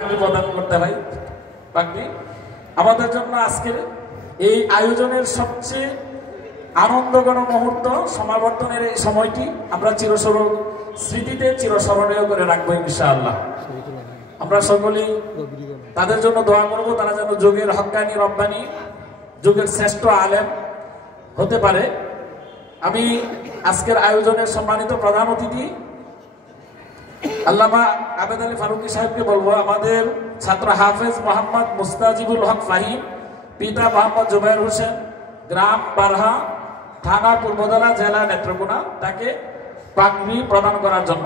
প্রদান করতে হয়। বাকি আমাদের জন্য আজকের এই আয়োজনের সবচেয়ে আনন্দঘন মুহূর্ত, সমাবর্তনের এই সময়টি আমরা স্মৃতিতে চিরস্মরণীয় করে রাখবো ইনশাআল্লাহ। আমরা সকলেই তাদের জন্য দোয়া করব, তারা যেন যুগের হক্কানি রব্বানি, যুগের শ্রেষ্ঠ আলেম হতে পারে। আমি আজকের আয়োজনের সম্মানিত প্রধান অতিথি আল্লামা আবেদ আলী ফারুকী সাহেবকে বলবো, আমাদের ছাত্র হাফেজ মোহাম্মদ মুস্তাজিবুল হক ফাহিম, পিতা মোহাম্মদ জুবাইর হোসেন, গ্রাম বারহা, থানা পূর্বদলা, জেলা নেত্রকোনা, তাকে পাগড়ি প্রদান করার জন্য।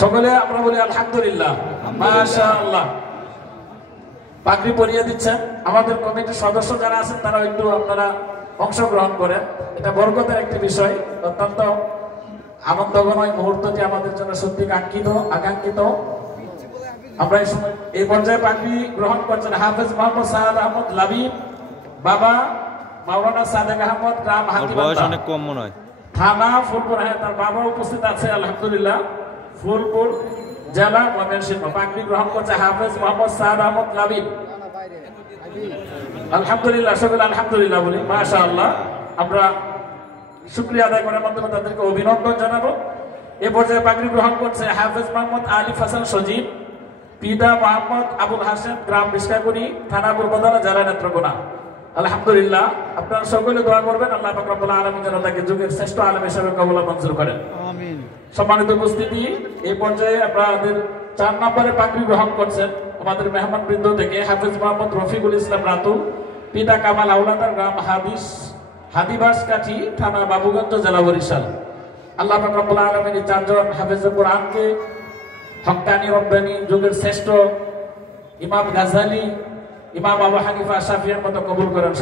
সকলে আমরা বলি আলহামদুলিল্লাহ, মাশাআল্লাহ। পাগড়ি পরিয়ে দিচ্ছেন আমাদের কমিটির সদস্য যারা আছেন, তারা একটু আপনারা অংশগ্রহণ করেন। এটা বরকতের একটি বিষয়, অত্যন্ত আনন্দঘন এই মুহূর্তটি আমাদের জন্য সত্যি আকাঙ্ক্ষিত। আমরা এই পর্যায়ে পাগড়ি গ্রহণ করছেন হাফেজ মোহাম্মদ সাদ আহমদ লাবিব, বাবা মাওলানা সাদেক আহমদ, গ্রাম হাতিবান্ধা, থানা ফুলপুর। হ্যাঁ, তার বাবা উপস্থিত আছে আলহামদুলিল্লাহ, ফুলপুর জেলা ময়মনসিংহ। পাগড়ি গ্রহণ করছে হাফেজ মোহাম্মদ সাদ আহমদ লাবিব। আলহামদুলিল্লাহ, সকলে আলহামদুলিল্লাহ বলি, মাশাআল্লাহ। আমরা শুকরিয়া আদায় করার মাধ্যমে তাদেরকে অভিনন্দন জানাবো। এ পর্যায়ে পাগড়ি গ্রহণ করছে হাফেজ মোহাম্মদ আলিফ হাসান সজীব, পিতা মোহাম্মদ আবুল হাসেম, গ্রাম বিষ্কাকুড়ি, থানা পূর্বদলা, জেলা নেত্রকোনা। আলহামদুলিল্লাহ, আপনারা সকলে দোয়া করবেন আল্লাহ পাক রব্বুল আলামিন যেন তাকে যুগের শ্রেষ্ঠ আলেম হিসেবে কবুল মঞ্জুর করেন। আমিন। সম্মানিত উপস্থিতি, এই পর্যায়ে আপনাদের 4 নম্বরে পাগড়ি গ্রহণ করছেন আমাদের মেহমান বৃন্দ থেকে হাফেজ মোহাম্মদ রফিকুল ইসলাম রাতুল, পিতা কামাল আওলাদার, গ্রাম হাদিবাস কাঠি, থানা বাবুগঞ্জ, জেলা বরিশাল। আল্লাহ পাক রব্বুল আলামিন এই 4 জন হাফেজে কোরআনকে হক্কানি রব্বানি, যুগের শ্রেষ্ঠ ইমাম গাজালি, ইমাম আবু হানিফা, শাফিঈর মতো কবুল করেন।